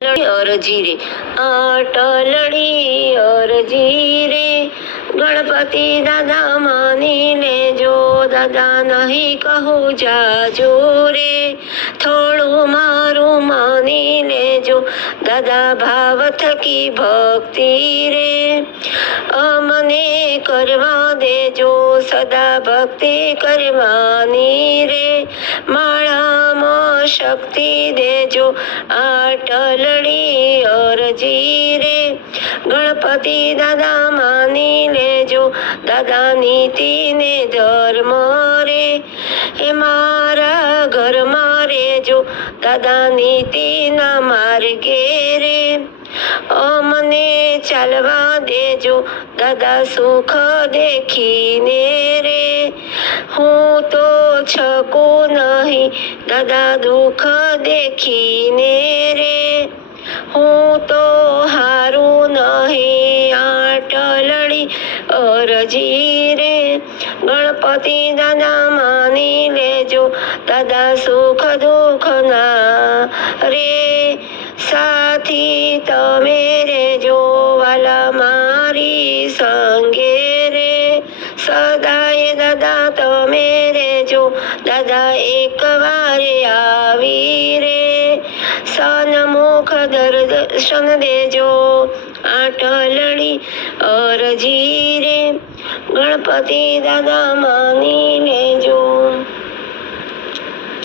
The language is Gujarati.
અરજી રે અટલડી અરજી રે ગણપતિ દાદા માની લેજો, દાદા નહીં કહું જાજો રે, થોડું મારું માની લેજો, દાદા ભાવ થકી ભક્તિ રે, અમને કરવા દેજો સદા ભક્તિ કરવાની રે, માળામાં શક્તિ દેજો આટલડી અરજી રે, ગણપતિ દાદા માની લેજો, દાદા નીતિ ને ધર્મ રે, એ મારા ઘરમાં રેજો, દાદા નીતિ ના માર્ગે રે, અમને ચાલવા દેજો દાદા સુખ દેખીને રે, હું તો છકું નહીં દાદા દુઃખ દેખીને રે, હું તો હારું નહીં આટલડી અરજી રે, ગણપતિ દાદા માની લેજો, દાદા સુખ દુઃખ ના રે, સાથી તમે રેજો વાલા મારી સંગે રે, સદાય દાદા તમે રેજો, દાદા એક વાર આવી રે, સન્મુખ દર્શન દેજો આટલડી અરજી રે, ગણપતિ દાદા માની લેજો.